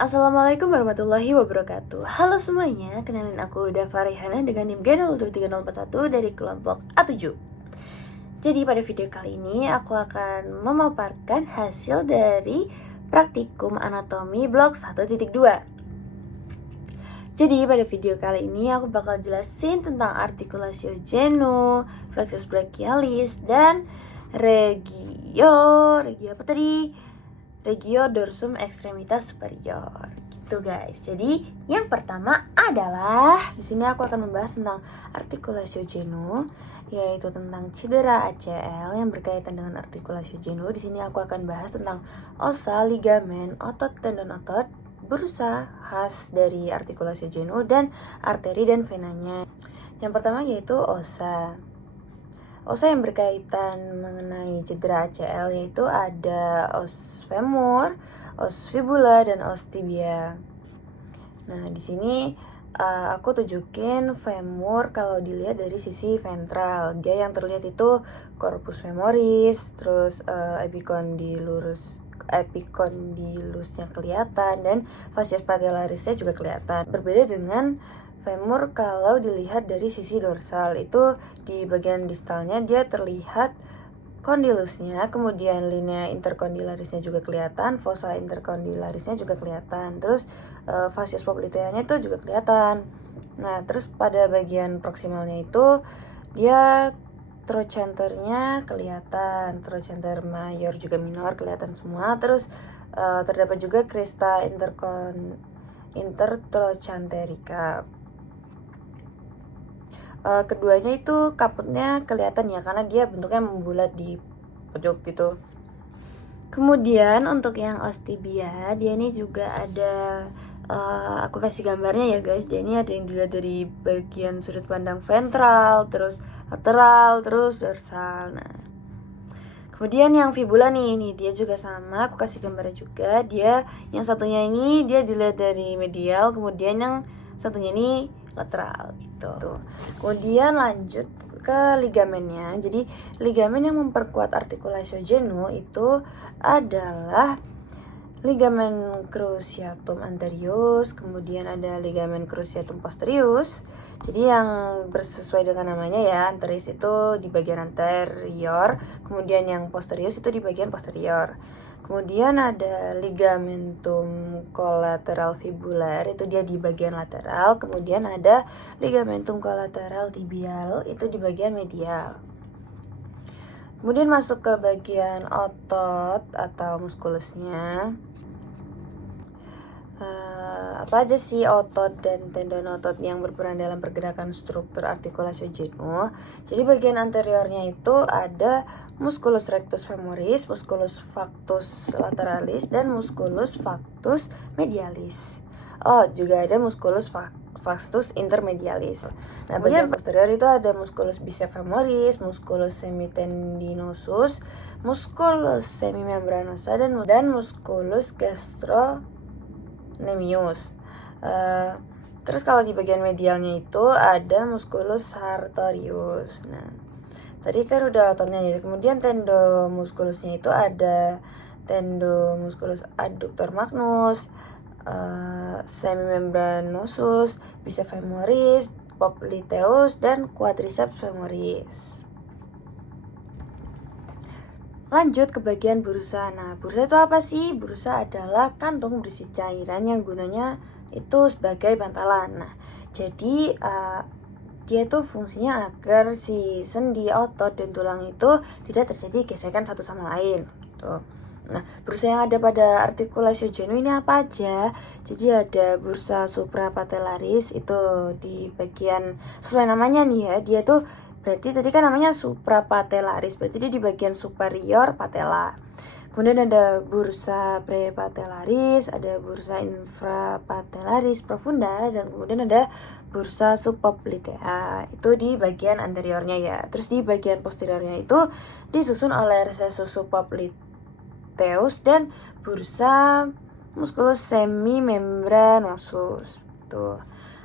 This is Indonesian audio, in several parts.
Assalamualaikum warahmatullahi wabarakatuh. Halo semuanya, kenalin aku Dava Rehana dengan NIM G023041 dari kelompok A7. Jadi pada video kali ini aku akan memaparkan hasil dari praktikum anatomi blok 1.2. Jadi pada video kali ini aku bakal jelasin tentang artikulasio genu, flexus brachialis, dan regio apa tadi? Regio dorsum extremitas superior gitu guys. Jadi yang pertama adalah di sini aku akan membahas tentang artikulasio genu, yaitu tentang cedera ACL yang berkaitan dengan artikulasio genu. Di sini aku akan bahas tentang osa, ligamen, otot, tendon otot, bursa khas dari artikulasio genu, dan arteri dan venanya. Yang pertama yaitu osa. Osa yang berkaitan mengenai cedera ACL yaitu ada os femur, os fibula, dan os tibia. Nah, di sini aku tunjukin femur kalau dilihat dari sisi ventral. Dia yang terlihat itu corpus femoris, terus epicondylusnya kelihatan, dan fascia patellarisnya juga kelihatan. Berbeda dengan femur kalau dilihat dari sisi dorsal, itu di bagian distalnya dia terlihat kondylusnya, kemudian linea interkondylarisnya juga kelihatan, fossa interkondylarisnya juga kelihatan, terus fascius popliteanya itu juga kelihatan. Nah, terus pada bagian proksimalnya itu dia trochanternya kelihatan, trochanter mayor juga minor kelihatan semua. Terus terdapat juga crista intertrochanterica. Keduanya itu kaputnya kelihatan ya, karena dia bentuknya membulat di pojok gitu. Kemudian untuk yang os tibia, dia ini juga ada aku kasih gambarnya ya guys. Dia ini ada yang dilihat dari bagian sudut pandang ventral, terus lateral, terus dorsal. Nah, kemudian yang fibula nih, ini dia juga sama, aku kasih gambarnya juga. Dia yang satunya ini dia dilihat dari medial, kemudian yang satunya ini lateral gitu. Kemudian lanjut ke ligamennya. Jadi ligamen yang memperkuat artikulasio genu itu adalah ligamen cruciatum anterius, kemudian ada ligamen cruciatum posterius. Jadi yang bersesuai dengan namanya ya, anterius itu di bagian anterior, kemudian yang posterius itu di bagian posterior. Kemudian ada ligamentum collateral fibular, itu dia di bagian lateral. Kemudian ada ligamentum collateral tibial, itu di bagian medial. Kemudian masuk ke bagian otot atau muskulusnya. Apa aja sih otot dan tendon otot yang berperan dalam pergerakan struktur artikulasio genu? Jadi bagian anteriornya itu ada musculus rectus femoris, musculus factus lateralis, dan musculus factus medialis. Oh, juga ada musculus factus intermedialis. Nah, bagian posterior itu ada musculus biceps femoris, musculus semitendinosus, musculus semimembranosa, dan musculus gastrocnemius. Terus kalau di bagian medialnya itu ada musculus sartorius. Nah, tadi kan udah ototnya ya. Kemudian tendomuskulusnya itu ada tendomusculus adductor magnus, semimembranosus, biceps femoris, popliteus, dan quadriceps femoris. Lanjut ke bagian bursa. Nah, bursa itu apa sih? Bursa adalah kantung berisi cairan yang gunanya itu sebagai bantalan. Nah, jadi dia itu fungsinya agar si sendi, otot, dan tulang itu tidak terjadi gesekan satu sama lain gitu. Nah, bursa yang ada pada artikulasio genu ini apa aja? Jadi ada bursa suprapatellaris, itu di bagian, sesuai namanya nih ya, dia tuh berarti tadi kan namanya suprapatellaris, berarti dia di bagian superior patella. Kemudian ada bursa prepatellaris, ada bursa infrapatellaris profunda, dan kemudian ada bursa subpoplitea, itu di bagian anteriornya ya. Terus di bagian posteriornya itu disusun oleh recessus subpopliteus dan bursa musculus semimembranosus. Tuh.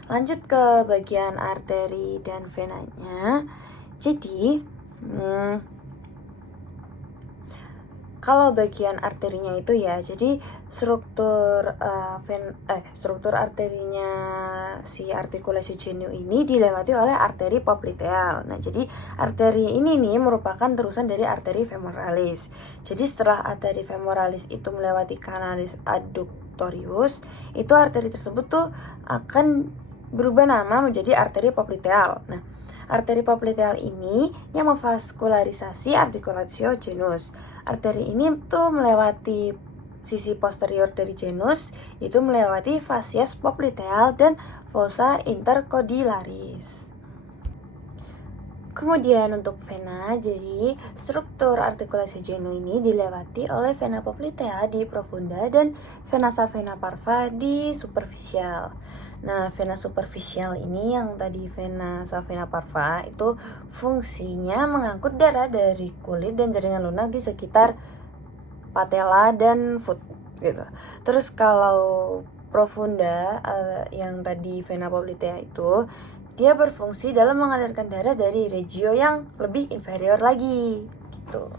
Lanjut ke bagian arteri dan venanya. Jadi kalau bagian arterinya itu ya, jadi struktur arterinya si artikulasi genu ini dilewati oleh arteri popliteal. Nah, jadi arteri ini nih merupakan terusan dari arteri femoralis. Jadi setelah arteri femoralis itu melewati canalis adductorius, itu arteri tersebut tuh akan berubah nama menjadi arteri popliteal. Nah, arteri popliteal ini yang memvaskularisasi articulatio genus. Arteri ini tuh melewati sisi posterior dari genus, itu melewati fasies popliteal dan fossa intercodilaris. Kemudian untuk vena, jadi struktur artikulasi genu ini dilewati oleh vena poplitea di profunda dan vena savena parva di superficial. Nah, vena superficial ini yang tadi vena savena parva itu fungsinya mengangkut darah dari kulit dan jaringan lunak di sekitar patella dan foot gitu. Terus kalau profunda yang tadi vena poplitea itu dia berfungsi dalam mengalirkan darah dari regio yang lebih inferior lagi gitu.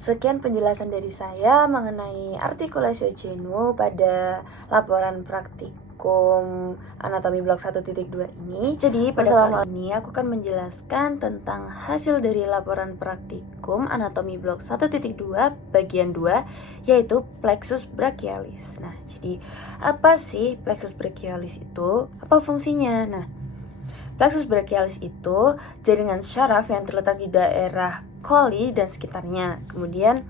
Sekian penjelasan dari saya mengenai artikulasi genu pada laporan praktikum anatomi blok 1.2 ini. Jadi pada kali ini aku akan menjelaskan tentang hasil dari laporan praktikum anatomi blok 1.2 bagian 2, yaitu plexus brachialis. Nah, jadi apa sih plexus brachialis itu? Apa fungsinya? Nah, plexus brachialis itu jaringan syaraf yang terletak di daerah coli dan sekitarnya. Kemudian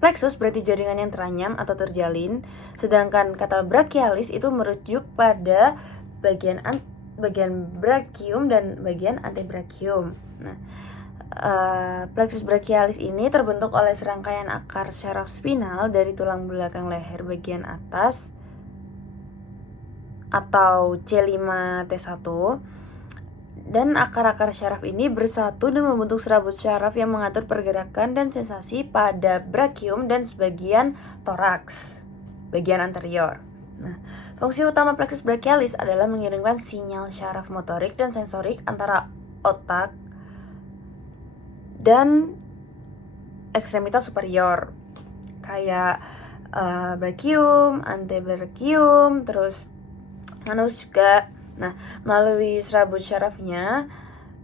plexus berarti jaringan yang teranyam atau terjalin, sedangkan kata brachialis itu merujuk pada bagian brachium dan bagian antebrachium. Nah, plexus brachialis ini terbentuk oleh serangkaian akar syaraf spinal dari tulang belakang leher bagian atas atau C5T1, dan akar-akar syaraf ini bersatu dan membentuk serabut syaraf yang mengatur pergerakan dan sensasi pada brachium dan sebagian toraks, bagian anterior. Nah, fungsi utama plexus brachialis adalah mengirimkan sinyal syaraf motorik dan sensorik antara otak dan ekstremitas superior, kayak brachium, antebrachium, terus anus juga. Nah, melalui serabut syarafnya,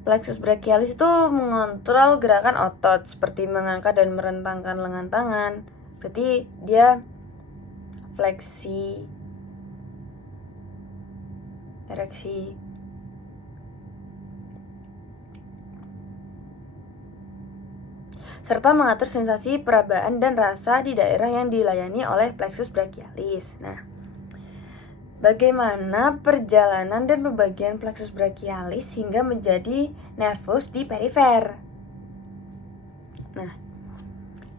plexus brachialis itu mengontrol gerakan otot seperti mengangkat dan merentangkan lengan tangan. Berarti dia fleksi, ereksi, serta mengatur sensasi perabaan dan rasa di daerah yang dilayani oleh plexus brachialis. Nah, bagaimana perjalanan dan pembagian plexus brachialis hingga menjadi nervus di perifer? Nah,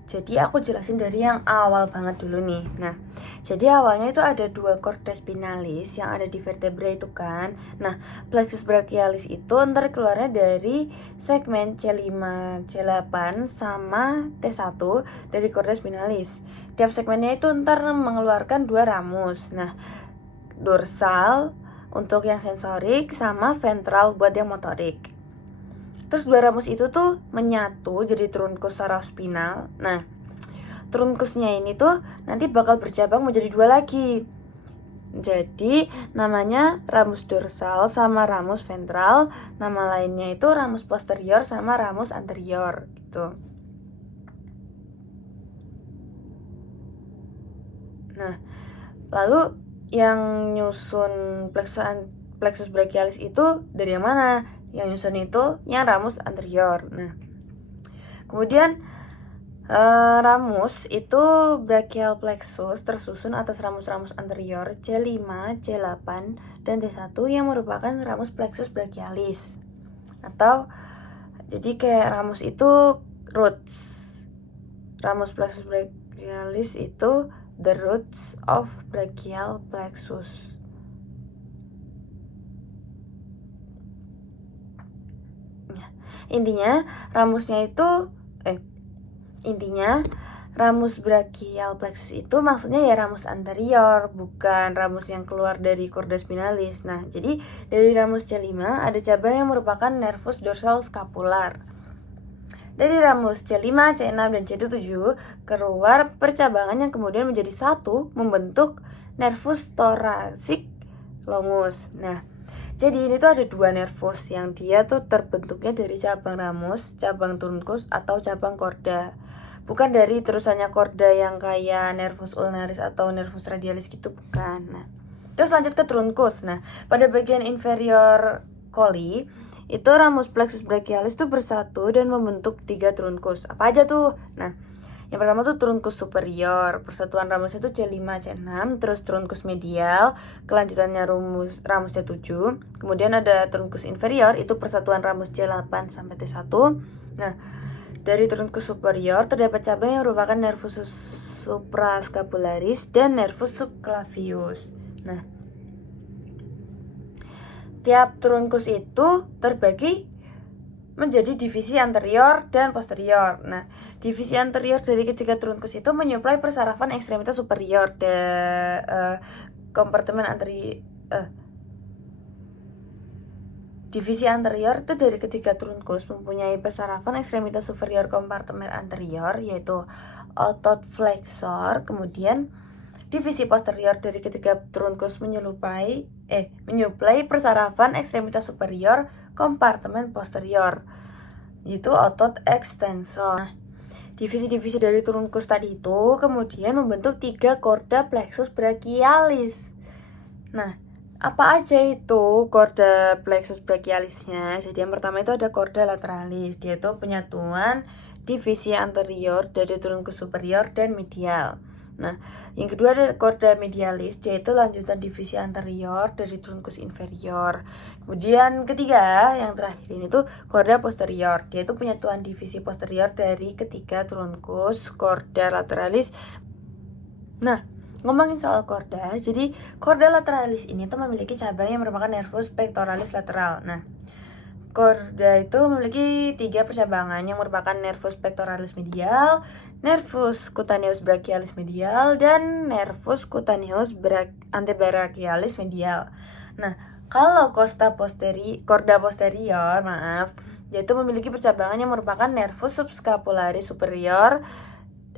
jadi aku jelasin dari yang awal banget dulu nih. Nah, jadi awalnya itu ada 2 chordae spinalis yang ada di vertebra itu kan. Nah, plexus brachialis itu ntar keluarnya dari segmen C5, C8 sama T1 dari chordae spinalis. Tiap segmennya itu ntar mengeluarkan 2 ramus. Nah, dorsal untuk yang sensorik sama ventral buat yang motorik. Terus 2 ramus itu tuh menyatu jadi truncus saraf spinal. Nah, truncusnya ini tuh nanti bakal bercabang menjadi 2 lagi. Jadi namanya ramus dorsal sama ramus ventral. Nama lainnya itu ramus posterior sama ramus anterior gitu. Nah, lalu yang nyusun plexus brachialis itu dari yang mana? Yang nyusun itu yang ramus anterior. Nah, kemudian ramus itu brachial plexus tersusun atas ramus-ramus anterior C5, C8, dan T1 yang merupakan ramus plexus brachialis. Atau jadi kayak ramus itu roots. Ramus plexus brachialis itu the roots of brachial plexus. Intinya ramus brachial plexus itu maksudnya ya ramus anterior, bukan ramus yang keluar dari chordae spinalis. Nah, jadi dari ramus C5 ada cabang yang merupakan nervus dorsal scapular. Dari ramus C5, C6, dan C7 keluar percabangan yang kemudian menjadi satu membentuk nervus thoracic longus. Nah, jadi ini tuh ada dua nervus yang dia tuh terbentuknya dari cabang ramus, cabang truncus, atau cabang chorda. Bukan dari terusannya chorda yang kayak nervus ulnaris atau nervus radialis gitu, bukan. Nah, terus lanjut ke truncus. Nah, pada bagian inferior coli itu ramus plexus brachialis tuh bersatu dan membentuk 3 truncus. Apa aja tuh? Nah, yang pertama tuh truncus superior, persatuan ramusnya tuh C5, C6, terus truncus medial, kelanjutannya ramus C7. Kemudian ada truncus inferior, itu persatuan ramus C8 sampai T1. Nah, dari truncus superior terdapat cabang yang merupakan nervus suprascapularis dan nervus subclavius. Nah, tiap truncus itu terbagi menjadi divisi anterior dan posterior. Nah, divisi anterior dari ketiga truncus itu menyuplai persarafan ekstremitas superior kompartemen divisi anterior itu dari ketiga truncus mempunyai persarafan ekstremitas superior kompartemen anterior, yaitu otot flexor. Kemudian divisi posterior dari ketiga truncus menyuplai persarafan ekstremitas superior kompartemen posterior, yaitu otot extensor. Nah, divisi-divisi dari truncus tadi itu kemudian membentuk 3 chorda plexus brachialis. Nah, apa aja itu chorda plexus brachialisnya? Jadi yang pertama itu ada chorda lateralis, dia itu penyatuan divisi anterior dari truncus superior dan medial. Nah, yang kedua ada chorda medialis, yaitu lanjutan divisi anterior dari truncus inferior. Kemudian ketiga, yang terakhir ini tuh chorda posterior, yaitu penyatuan divisi posterior dari ketiga truncus chorda lateralis. Nah, ngomongin soal chorda, jadi chorda lateralis ini tuh memiliki cabang yang merupakan nervus pectoralis lateral. Nah, chorda itu memiliki 3 percabangan yang merupakan nervus pectoralis medial, nervus cutaneus brachialis medial, dan nervus cutaneus antebrachialis medial. Nah, kalau chorda posterior, yaitu memiliki percabangan yang merupakan nervus subscapularis superior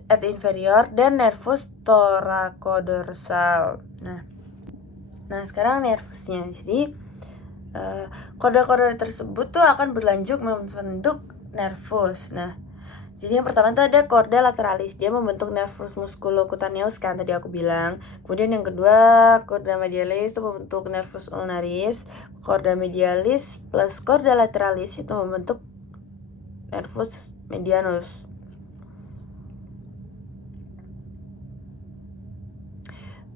et inferior dan nervus thoracodorsal. Nah, sekarang nervusnya. Jadi chorda-chorda tersebut tuh akan berlanjut membentuk nervus. Nah, jadi yang pertama itu ada chorda lateralis, dia membentuk nervus musculocutaneus kan tadi aku bilang. Kemudian yang kedua chorda medialis itu membentuk nervus ulnaris. Chorda medialis plus chorda lateralis itu membentuk nervus medianus.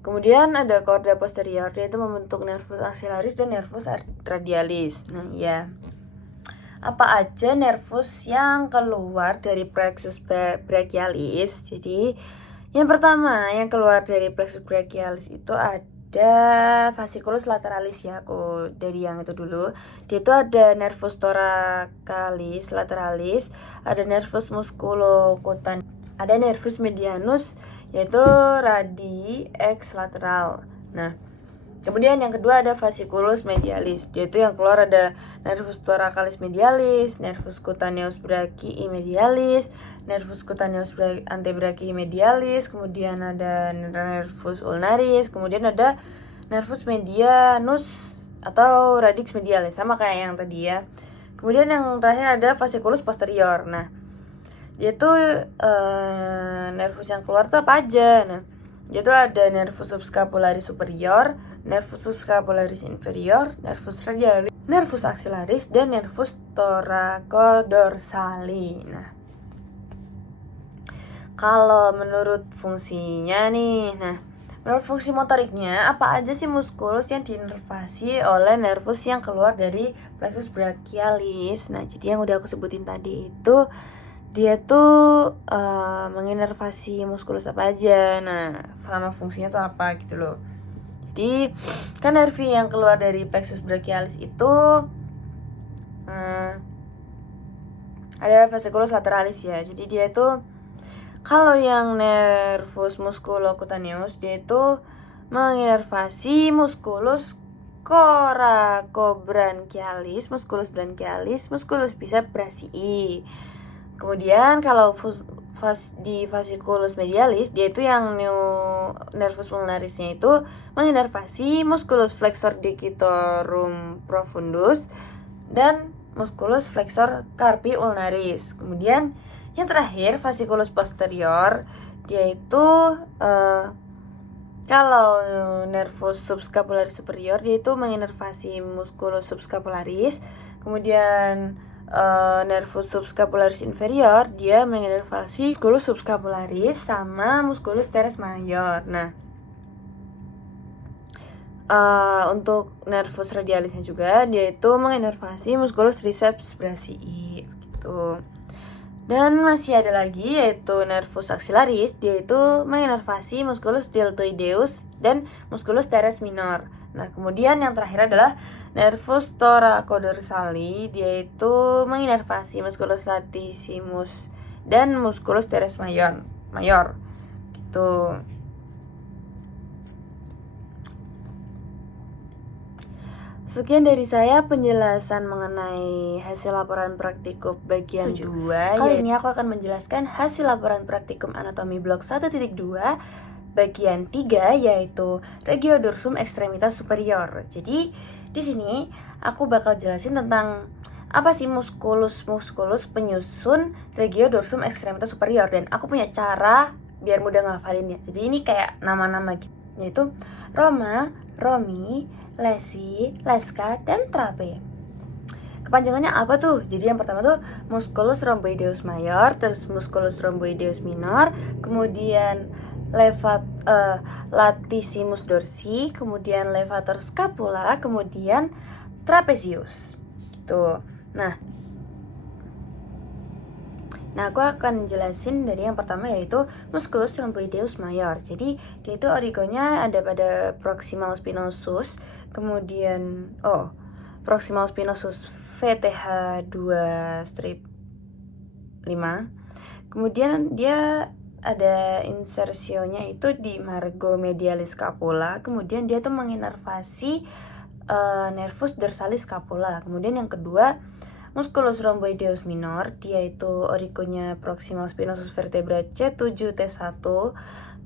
Kemudian ada chorda posterior, dia itu membentuk nervus axillaris dan nervus radialis. Nah, ya. Apa aja nervus yang keluar dari plexus brachialis? Jadi, yang pertama yang keluar dari plexus brachialis itu ada fasciculus lateralis ya, aku dari yang itu dulu. Dia itu ada nervus thoracalis lateralis, ada nervus musculocutaneus, ada nervus medianus yaitu radii X lateral. Nah, kemudian yang kedua ada fasciculus medialis, yaitu yang keluar ada nervus thoracalis medialis, nervus cutaneus brachii medialis, nervus cutaneus antebrachii medialis, kemudian ada nervus ulnaris, kemudian ada nervus medianus atau radix medialis, sama kayak yang tadi ya. Kemudian yang terakhir ada fasciculus posterior. Nah, yaitu nervus yang keluar tuh apa aja? Nah, yaitu ada nervus subscapularis superior, nervus subscapularis inferior, nervus radialis, nervus axillaris, dan nervus thoracodorsali. Nah, kalau menurut fungsinya nih, menurut fungsi motoriknya, apa aja sih muskulus yang diinervasi oleh nervus yang keluar dari plexus brachialis? Nah, jadi yang udah aku sebutin tadi itu dia tuh menginervasi muskulus apa aja. Nah, sama fungsinya tuh apa gitu loh. Jadi kan nervi yang keluar dari plexus brachialis itu ada fasciculus lateralis ya. Jadi dia itu, kalau yang nervus musculocutaneus, dia itu menginervasi musculus coracobranchialis, musculus branchialis, musculus biceps brachii. Kemudian kalau di fasciculus medialis, dia itu yang nervus vulnarisnya itu menginervasi musculus flexor digitorum profundus dan musculus flexor carpi ulnaris. Kemudian yang terakhir fasciculus posterior, dia itu kalau nervus subscapularis superior, dia itu menginervasi musculus subscapularis. Kemudian nervus subscapularis inferior, dia menginervasi musculus subscapularis sama musculus teres major. Nah, untuk nervus radialisnya juga, dia itu menginervasi musculus triceps brachii gitu. Dan masih ada lagi yaitu nervus axillaris, dia itu menginervasi musculus deltoideus dan musculus teres minor. Nah, kemudian yang terakhir adalah nervus thoracodorsali, dia itu menginervasi musculus latissimus dan musculus teres mayor gitu. Sekian dari saya penjelasan mengenai hasil laporan praktikum bagian 2. Kali ini aku akan menjelaskan hasil laporan praktikum anatomi blok 1.2 bagian 3, yaitu regiodorsum extremitas superior. Jadi di sini aku bakal jelasin tentang apa sih musculus penyusun regiodorsum extremitas superior, dan aku punya cara biar mudah ngafalinnya. Jadi ini kayak nama-nama gitu, yaitu Roma, Romi, Lesi, Leska, dan Trape. Kepanjangannya apa tuh? Jadi yang pertama tuh musculus rhomboideus mayor, terus musculus rhomboideus minor, kemudian latissimus dorsi, kemudian levator scapula, kemudian trapezius gitu. Nah, aku akan jelasin dari yang pertama, yaitu musculus rhomboideus mayor. Jadi dia itu origonya ada pada proximal spinosus, kemudian proximal spinosus VTH 2-5. Kemudian dia ada insersionya itu di margo medialis scapula. Kemudian dia tuh menginervasi nervus dorsalis scapula. Kemudian yang kedua musculus rhomboideus minor, dia itu origonya proximal spinosus vertebra C7-T1.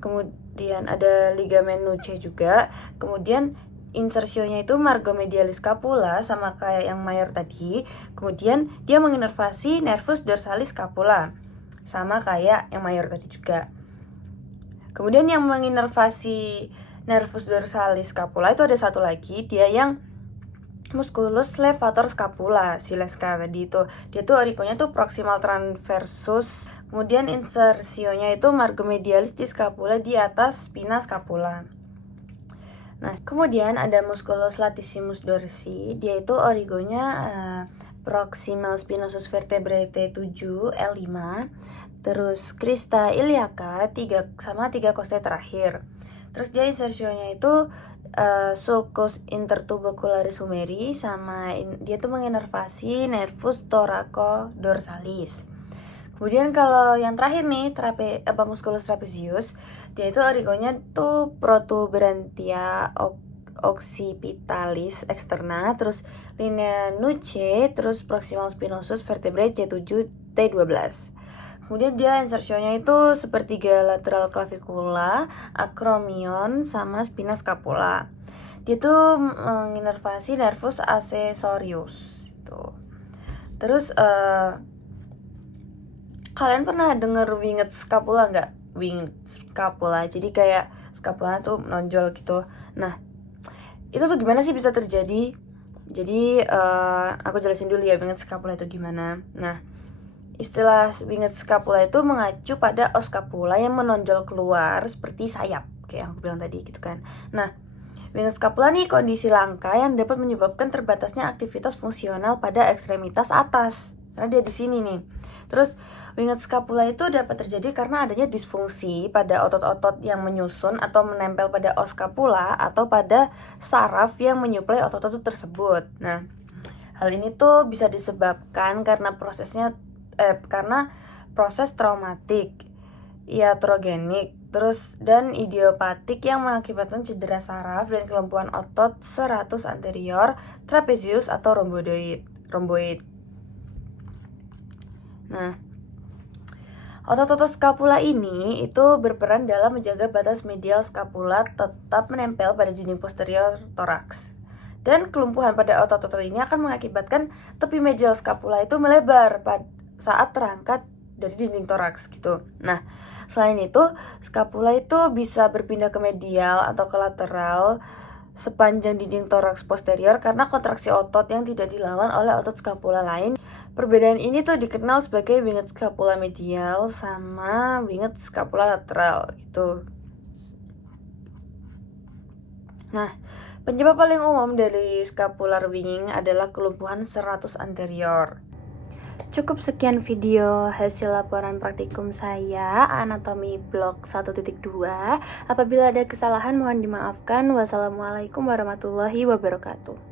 Kemudian ada ligamen nuchae juga. Kemudian insersionya itu margo medialis scapula, sama kayak yang mayor tadi. Kemudian dia menginervasi nervus dorsalis scapula, sama kayak yang mayor tadi juga. Kemudian yang menginervasi nervus dorsalis scapula itu ada satu lagi, dia yang musculus levator scapula, si Leska tadi itu. Dia tuh origonya tuh proximal transversus. Kemudian insersionya itu margo medialis di scapula di atas spina scapula. Nah, kemudian ada musculus latissimus dorsi. Dia itu origonya proximal spinosus vertebrae T7 L5. Terus crista iliaca 3 costae terakhir. Terus dia insersionya itu sulcus intertubocularis humeri, sama dia tuh menginervasi nervus thoraco-dorsalis. Kemudian kalau yang terakhir nih, musculus trapezius, dia itu origonya tuh protuberantia occipitalis externa, terus linea nuchae, terus proximal spinosus vertebrae C7-T12. Kemudian dia insersionya itu sepertiga lateral clavicula, acromion, sama spina scapula. Dia tuh menginervasi nervus accessorius gitu. Terus kalian pernah denger winged scapula nggak? Winged scapula, jadi kayak scapula tuh menonjol gitu. Nah, itu tuh gimana sih bisa terjadi? Jadi aku jelasin dulu ya winged scapula itu gimana. Nah, istilah winged scapula itu mengacu pada os scapula yang menonjol keluar seperti sayap, kayak yang aku bilang tadi gitu kan. Nah, winged scapula nih kondisi langka yang dapat menyebabkan terbatasnya aktivitas fungsional pada ekstremitas atas, karena dia di sini nih. Terus winged scapula itu dapat terjadi karena adanya disfungsi pada otot-otot yang menyusun atau menempel pada os scapula atau pada saraf yang menyuplai otot-otot tersebut. Nah, hal ini tuh bisa disebabkan karena proses traumatik, iatrogenik, dan idiopatik yang mengakibatkan cedera saraf dan kelumpuhan otot serratus anterior, trapezius atau romboid. Nah, Otot-otot skapula ini itu berperan dalam menjaga batas medial skapula tetap menempel pada dinding posterior toraks. Dan kelumpuhan pada otot-otot ini akan mengakibatkan tepi medial skapula itu melebar saat terangkat dari dinding toraks gitu. Nah, selain itu, skapula itu bisa berpindah ke medial atau ke lateral sepanjang dinding toraks posterior karena kontraksi otot yang tidak dilawan oleh otot skapula lain. Perbedaan ini tuh dikenal sebagai winged scapula medial sama winged scapula lateral gitu. Nah, penyebab paling umum dari scapular winging adalah kelumpuhan serratus anterior. Cukup sekian video hasil laporan praktikum saya anatomi blok 1.2. Apabila ada kesalahan mohon dimaafkan. Wassalamualaikum warahmatullahi wabarakatuh.